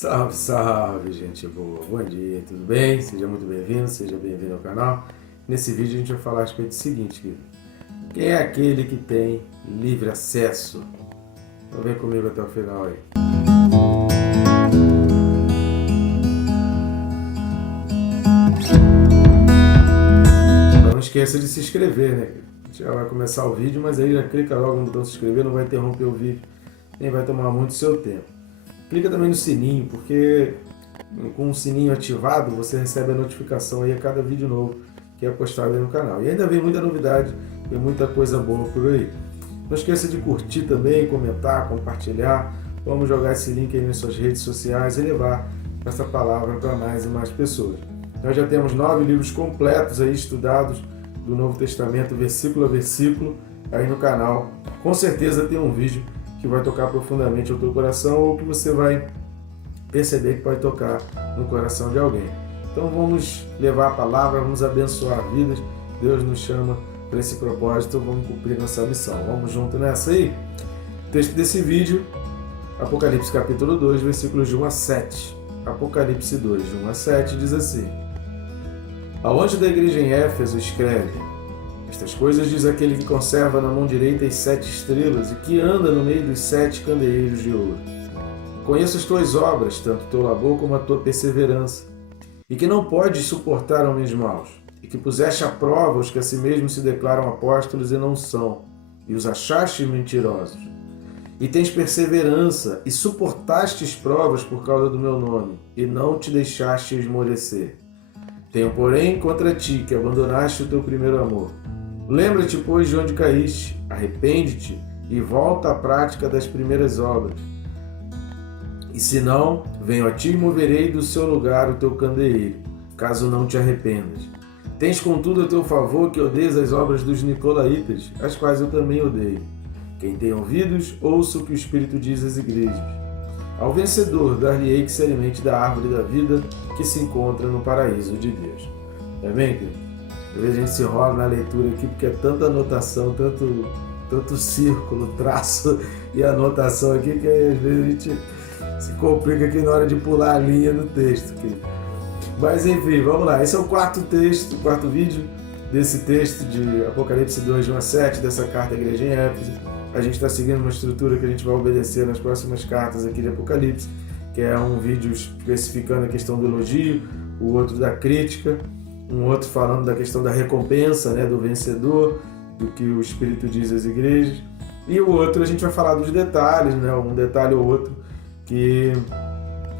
Salve, salve, gente boa. Bom dia, tudo bem? Seja muito bem-vindo, seja bem-vindo ao canal. Nesse vídeo a gente vai falar a respeito do seguinte, querido. Quem é aquele que tem livre acesso? Então vem comigo até o final aí. Não esqueça de se inscrever, né? A gente já vai começar o vídeo, mas aí já clica logo no botão se inscrever, não vai interromper o vídeo, nem vai tomar muito seu tempo. Clica também no sininho, porque com o sininho ativado você recebe a notificação aí a cada vídeo novo que é postado aí no canal. E ainda vem muita novidade, vem muita coisa boa por aí. Não esqueça de curtir também, comentar, compartilhar. Vamos jogar esse link aí nas suas redes sociais e levar essa palavra para mais e mais pessoas. Nós já temos 9 livros completos aí estudados do Novo Testamento, versículo a versículo, aí no canal. Com certeza tem um vídeo que vai tocar profundamente o teu coração ou que você vai perceber que pode tocar no coração de alguém. Então vamos levar a palavra, vamos abençoar vidas. Deus nos chama para esse propósito, vamos cumprir nossa missão. Vamos junto nessa aí? O texto desse vídeo, Apocalipse capítulo 2, versículos de 1 a 7. Apocalipse 2, de 1 a 7, diz assim: Ao anjo da igreja em Éfeso escreve: Estas coisas diz aquele que conserva na mão direita as 7 estrelas e que anda no meio dos 7 candeeiros de ouro. Conheço as tuas obras, tanto o teu labor como a tua perseverança, e que não podes suportar homens maus, e que puseste à prova os que a si mesmos se declaram apóstolos e não são, e os achaste mentirosos. E tens perseverança, e suportastes provas por causa do meu nome, e não te deixaste esmorecer. Tenho, porém, contra ti que abandonaste o teu primeiro amor. Lembra-te, pois, de onde caíste, arrepende-te e volta à prática das primeiras obras. E se não, venho a ti e moverei do seu lugar o teu candeeiro, caso não te arrependas. Tens, contudo, a teu favor que odeias as obras dos nicolaítas, as quais eu também odeio. Quem tem ouvidos, ouça o que o Espírito diz às igrejas. Ao vencedor, dar-lhe-ei que se alimente da árvore da vida que se encontra no paraíso de Deus. Amém, querido? Às vezes a gente se enrola na leitura aqui porque é tanta anotação, tanto círculo, traço e anotação aqui que às vezes a gente se complica aqui na hora de pular a linha do texto. Querido. Mas enfim, vamos lá. Esse é o quarto vídeo desse texto de Apocalipse 2, de 1 a 7, dessa carta à igreja em Éfeso. A gente está seguindo uma estrutura que a gente vai obedecer nas próximas cartas aqui de Apocalipse, que é um vídeo especificando a questão do elogio, o outro da crítica, um outro falando da questão da recompensa, né, do vencedor, do que o Espírito diz às igrejas, e o outro a gente vai falar dos detalhes, né, um detalhe ou outro que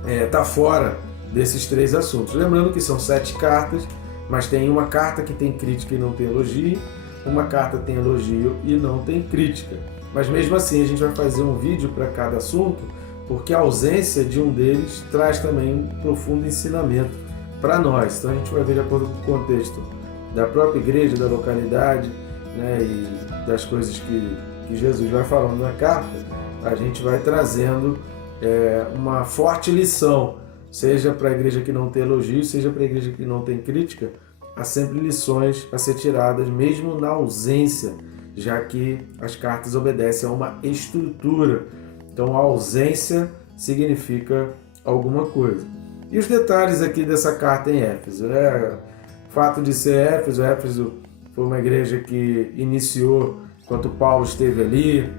está fora desses 3 assuntos. Lembrando que são 7 cartas, mas tem uma carta que tem crítica e não tem elogio, uma carta tem elogio e não tem crítica. Mas mesmo assim a gente vai fazer um vídeo para cada assunto, porque a ausência de um deles traz também um profundo ensinamento para nós. Então a gente vai ver de acordo com o contexto da própria igreja, da localidade, né, e das coisas que Jesus vai falando na carta, a gente vai trazendo uma forte lição, seja para a igreja que não tem elogio, seja para a igreja que não tem crítica. Há sempre lições a ser tiradas, mesmo na ausência, já que as cartas obedecem a uma estrutura. Então a ausência significa alguma coisa. E os detalhes aqui dessa carta em Éfeso, né? O fato de ser Éfeso foi uma igreja que iniciou enquanto Paulo esteve ali,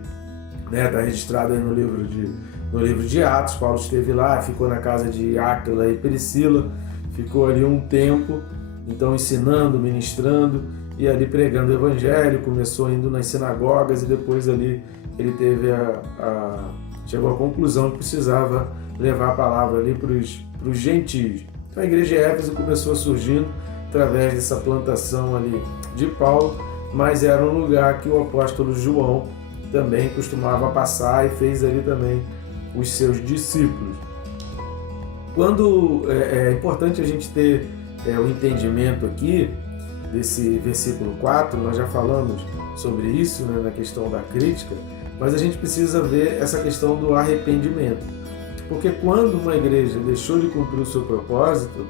né? Está registrado aí no livro de Atos. Paulo esteve lá, ficou na casa de Áquila e Priscila, ficou ali um tempo, então ensinando, ministrando e ali pregando o evangelho. Começou indo nas sinagogas e depois ali ele teve chegou à conclusão que precisava levar a palavra ali para os gentios. Então a igreja de Éfeso começou surgindo através dessa plantação ali de Paulo, mas era um lugar que o apóstolo João também costumava passar e fez ali também os seus discípulos. Quando é importante a gente ter o entendimento aqui desse versículo 4, nós já falamos sobre isso, né, na questão da crítica, mas a gente precisa ver essa questão do arrependimento. Porque quando uma igreja deixou de cumprir o seu propósito,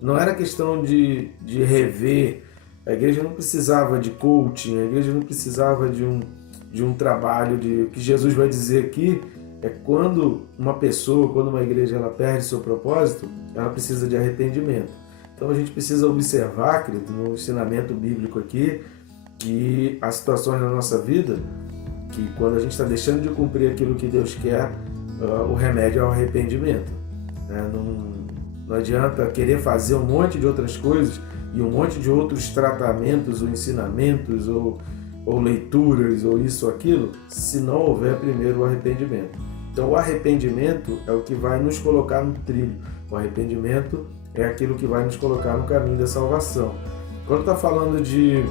não era questão de rever, a igreja não precisava de coaching, a igreja não precisava de um trabalho que Jesus vai dizer aqui, é quando uma pessoa, quando uma igreja ela perde seu propósito, ela precisa de arrependimento. Então a gente precisa observar, querido, no ensinamento bíblico aqui, que há situações na nossa vida que quando a gente está deixando de cumprir aquilo que Deus quer, o remédio é o arrependimento. Não adianta querer fazer um monte de outras coisas e um monte de outros tratamentos ou ensinamentos ou leituras ou isso ou aquilo, se não houver primeiro o arrependimento. Então o arrependimento é o que vai nos colocar no trilho. O arrependimento é aquilo que vai nos colocar no caminho da salvação. Quando está falando de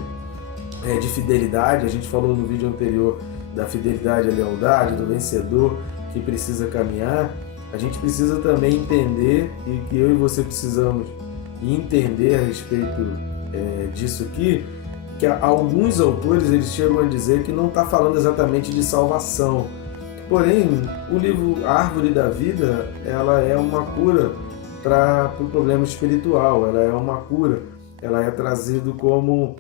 fidelidade, a gente falou no vídeo anterior da fidelidade e lealdade, do vencedor que precisa caminhar, a gente precisa também entender, e que eu e você precisamos entender a respeito disso aqui, que alguns autores eles chegam a dizer que não está falando exatamente de salvação. Porém, o livro Árvore da Vida, ela é uma cura para o problema espiritual, ela é uma cura, ela é trazido como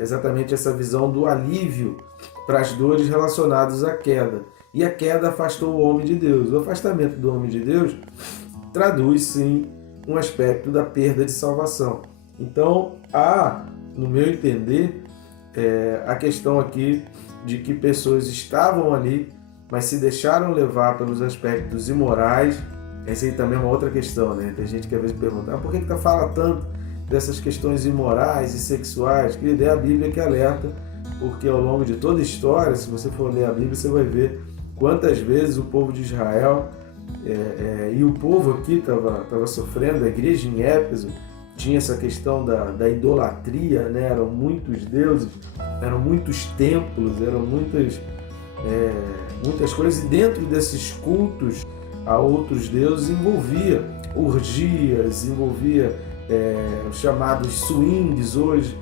exatamente essa visão do alívio para as dores relacionadas à queda. E a queda afastou o homem de Deus. O afastamento do homem de Deus traduz, sim, um aspecto da perda de salvação. Então, há, no meu entender, a questão aqui de que pessoas estavam ali, mas se deixaram levar pelos aspectos imorais. Essa aí também é uma outra questão, né? Tem gente que às vezes pergunta, por que fala tanto dessas questões imorais e sexuais? Querido, é a Bíblia que alerta, porque ao longo de toda a história, se você for ler a Bíblia, você vai ver quantas vezes o povo de Israel e o povo aqui estava sofrendo. A igreja em Éfeso tinha essa questão da idolatria, né? Eram muitos deuses, eram muitos templos, eram muitas coisas, e dentro desses cultos a outros deuses envolvia orgias, envolvia os chamados swings hoje.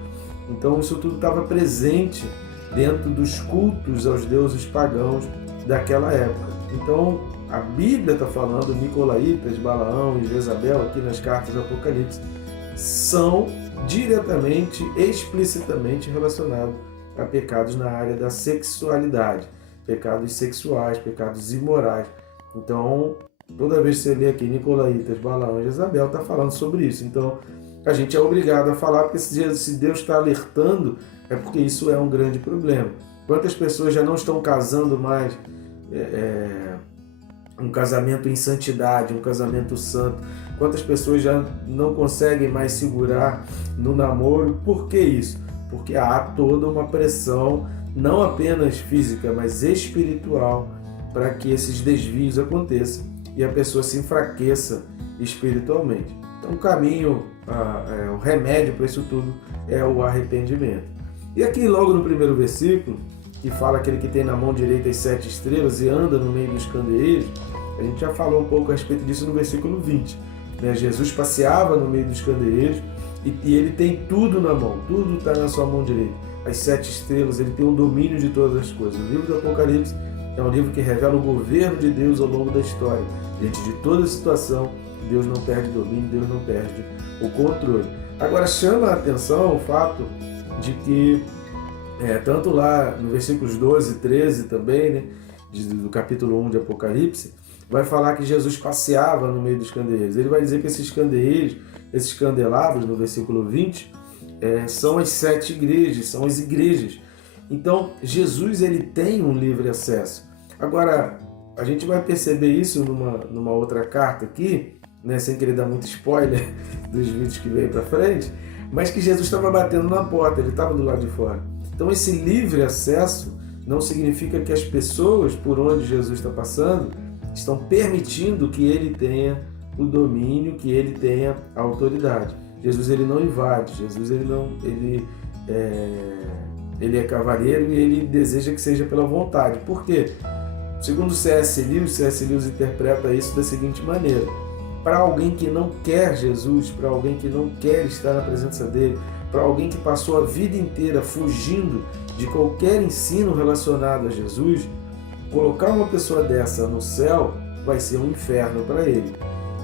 Então isso tudo estava presente dentro dos cultos aos deuses pagãos daquela época. Então a Bíblia está falando, Nicolaítas, Balaão e Jezabel, aqui nas cartas do Apocalipse, são diretamente, explicitamente relacionados a pecados na área da sexualidade, pecados sexuais, pecados imorais. Então, toda vez que você lê aqui Nicolaítas, Balaão e Jezabel, está falando sobre isso. Então, a gente é obrigado a falar, porque se Deus está alertando, é porque isso é um grande problema. Quantas pessoas já não estão casando mais um casamento em santidade, um casamento santo? Quantas pessoas já não conseguem mais segurar no namoro? Por que isso? Porque há toda uma pressão, não apenas física, mas espiritual, para que esses desvios aconteçam e a pessoa se enfraqueça espiritualmente. Então o caminho, o remédio para isso tudo é o arrependimento. E aqui logo no primeiro versículo, que fala aquele que tem na mão direita as 7 estrelas e anda no meio dos candeeiros, a gente já falou um pouco a respeito disso no versículo 20. Jesus passeava no meio dos candeeiros e ele tem tudo na mão, tudo está na sua mão direita. As 7 estrelas, ele tem um domínio de todas as coisas. O livro do Apocalipse é um livro que revela o governo de Deus ao longo da história. Diante de toda situação, Deus não perde domínio, Deus não perde o controle. Agora chama a atenção o fato de que, tanto lá no versículos 12 e 13 também, né, do capítulo 1 de Apocalipse, vai falar que Jesus passeava no meio dos candeeiros. Ele vai dizer que esses candeeiros, esses candelabros, no versículo 20, são as 7 igrejas, são as igrejas. Então, Jesus ele tem um livre acesso. Agora, a gente vai perceber isso numa outra carta aqui, né, sem querer dar muito spoiler dos vídeos que veio para frente, mas que Jesus estava batendo na porta, ele estava do lado de fora. Então, esse livre acesso não significa que as pessoas por onde Jesus está passando estão permitindo que ele tenha o domínio, que ele tenha a autoridade. Jesus ele não invade, Jesus ele é cavalheiro e ele deseja que seja pela vontade. Por quê? Segundo C.S. Lewis interpreta isso da seguinte maneira: para alguém que não quer Jesus, para alguém que não quer estar na presença dele, para alguém que passou a vida inteira fugindo de qualquer ensino relacionado a Jesus, colocar uma pessoa dessa no céu vai ser um inferno para ele.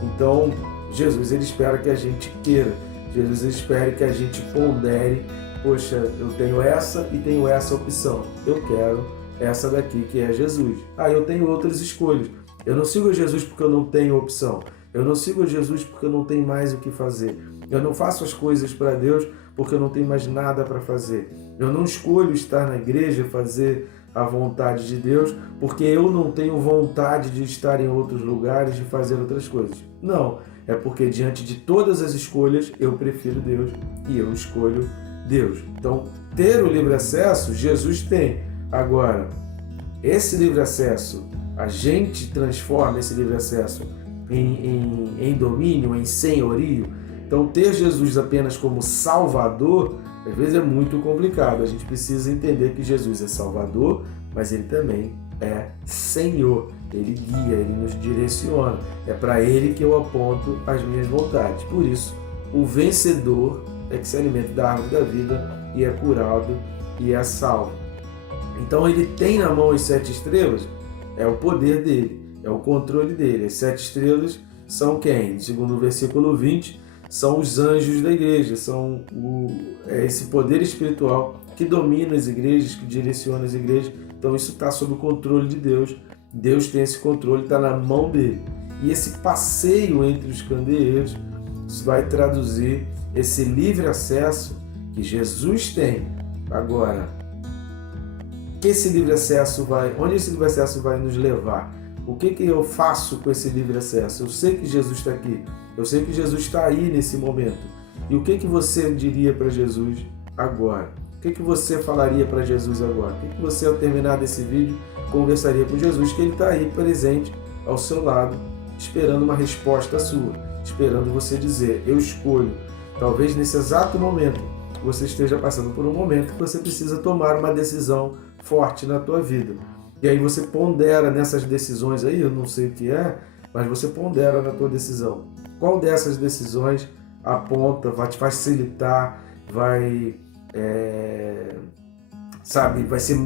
Então, Jesus ele espera que a gente queira, Jesus ele espera que a gente pondere, poxa, eu tenho essa e tenho essa opção, eu quero essa daqui que é Jesus. Eu tenho outras escolhas. Eu não sigo a Jesus porque eu não tenho opção. Eu não sigo a Jesus porque eu não tenho mais o que fazer. Eu não faço as coisas para Deus porque eu não tenho mais nada para fazer. Eu não escolho estar na igreja, fazer a vontade de Deus, porque eu não tenho vontade de estar em outros lugares, de fazer outras coisas. Não, é porque diante de todas as escolhas, eu prefiro Deus e eu escolho Deus. Então, ter o livre acesso, Jesus tem. Agora, esse livre acesso, a gente transforma esse livre acesso em domínio, em senhorio. Então, ter Jesus apenas como Salvador, às vezes é muito complicado. A gente precisa entender que Jesus é Salvador, mas Ele também é Senhor. Ele guia, Ele nos direciona. É para Ele que eu aponto as minhas vontades. Por isso, o vencedor é que se alimenta da árvore da vida e é curado e é salvo. Então, Ele tem na mão as 7 estrelas, é o poder dele, é o controle dele. As 7 estrelas são quem? Segundo o versículo 20, são os anjos da igreja, são esse poder espiritual que domina as igrejas, que direciona as igrejas. Então isso está sob o controle de Deus. Deus tem esse controle, está na mão dele. E esse passeio entre os candeeiros vai traduzir esse livre acesso que Jesus tem. Agora, onde esse livre acesso vai nos levar? O que eu faço com esse livre acesso? Eu sei que Jesus está aqui. Eu sei que Jesus está aí nesse momento. E o que você diria para Jesus agora? O que você falaria para Jesus agora? O que você, ao terminar desse vídeo, conversaria com Jesus? Que Ele está aí presente ao seu lado, esperando uma resposta sua, esperando você dizer, eu escolho. Talvez nesse exato momento você esteja passando por um momento que você precisa tomar uma decisão forte na tua vida. E aí você pondera nessas decisões aí, eu não sei o que é, mas você pondera na tua decisão. Qual dessas decisões aponta, vai te facilitar, vai ser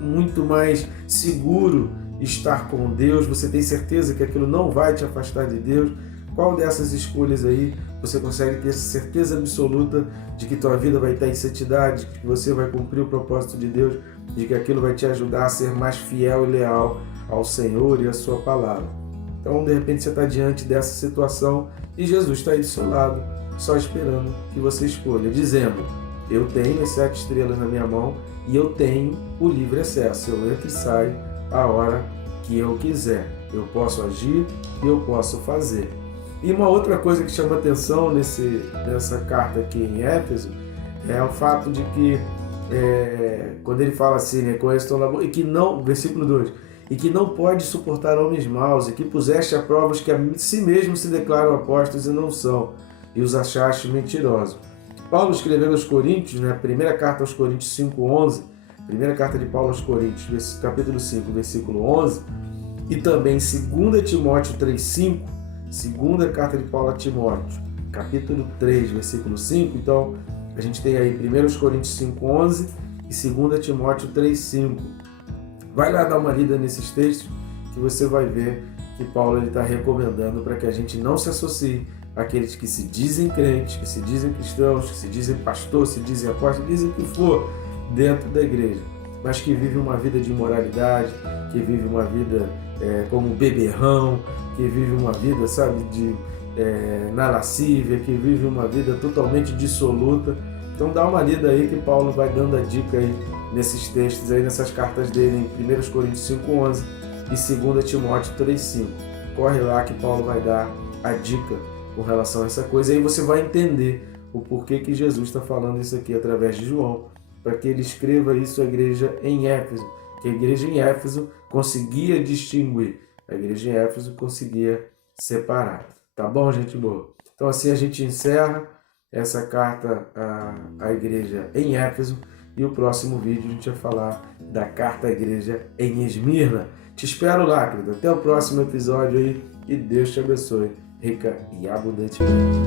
muito mais seguro estar com Deus? Você tem certeza que aquilo não vai te afastar de Deus? Qual dessas escolhas aí você consegue ter certeza absoluta de que tua vida vai estar em santidade, de que você vai cumprir o propósito de Deus, de que aquilo vai te ajudar a ser mais fiel e leal ao Senhor e à sua palavra? Então, de repente, você está diante dessa situação e Jesus está aí do seu lado, só esperando que você escolha, dizendo, eu tenho as 7 estrelas na minha mão e eu tenho o livre acesso. Eu entro e saio a hora que eu quiser. Eu posso agir e eu posso fazer. E uma outra coisa que chama atenção nessa carta aqui em Éfeso é o fato de que, quando ele fala assim, né, conheço teu labor, e que não, versículo 2, e que não pode suportar homens maus, e que puseste a prova os que a si mesmos se declaram apóstolos e não são, e os achaste mentirosos. Paulo escrevendo aos Coríntios, né, primeira carta aos Coríntios 5:11, primeira carta de Paulo aos Coríntios, capítulo 5, versículo 11, e também 2 Timóteo 3:5, segunda carta de Paulo a Timóteo, capítulo 3, versículo 5. Então, a gente tem aí 1 Coríntios 5:11 e 2 Timóteo 3:5. Vai lá dar uma lida nesses textos que você vai ver que Paulo está recomendando para que a gente não se associe àqueles que se dizem crentes, que se dizem cristãos, que se dizem pastor, se dizem apóstolo, dizem o que for dentro da igreja, mas que vivem uma vida de imoralidade, que vivem uma vida como beberrão, que vive uma vida, na lascívia, que vive uma vida totalmente dissoluta. Então dá uma lida aí que Paulo vai dando a dica aí nesses textos, aí nessas cartas dele em 1 Coríntios 5:11 e 2 Timóteo 3:5. Corre lá que Paulo vai dar a dica com relação a essa coisa, aí você vai entender o porquê que Jesus está falando isso aqui através de João, para que ele escreva isso à igreja em Éfeso, que a igreja em Éfeso conseguia distinguir, a igreja em Éfeso conseguia separar. Tá bom, gente boa? Então assim a gente encerra essa carta à igreja em Éfeso e o próximo vídeo a gente vai falar da carta à igreja em Esmirna. Te espero lá, querido. Até o próximo episódio aí e Deus te abençoe rica e abundantemente.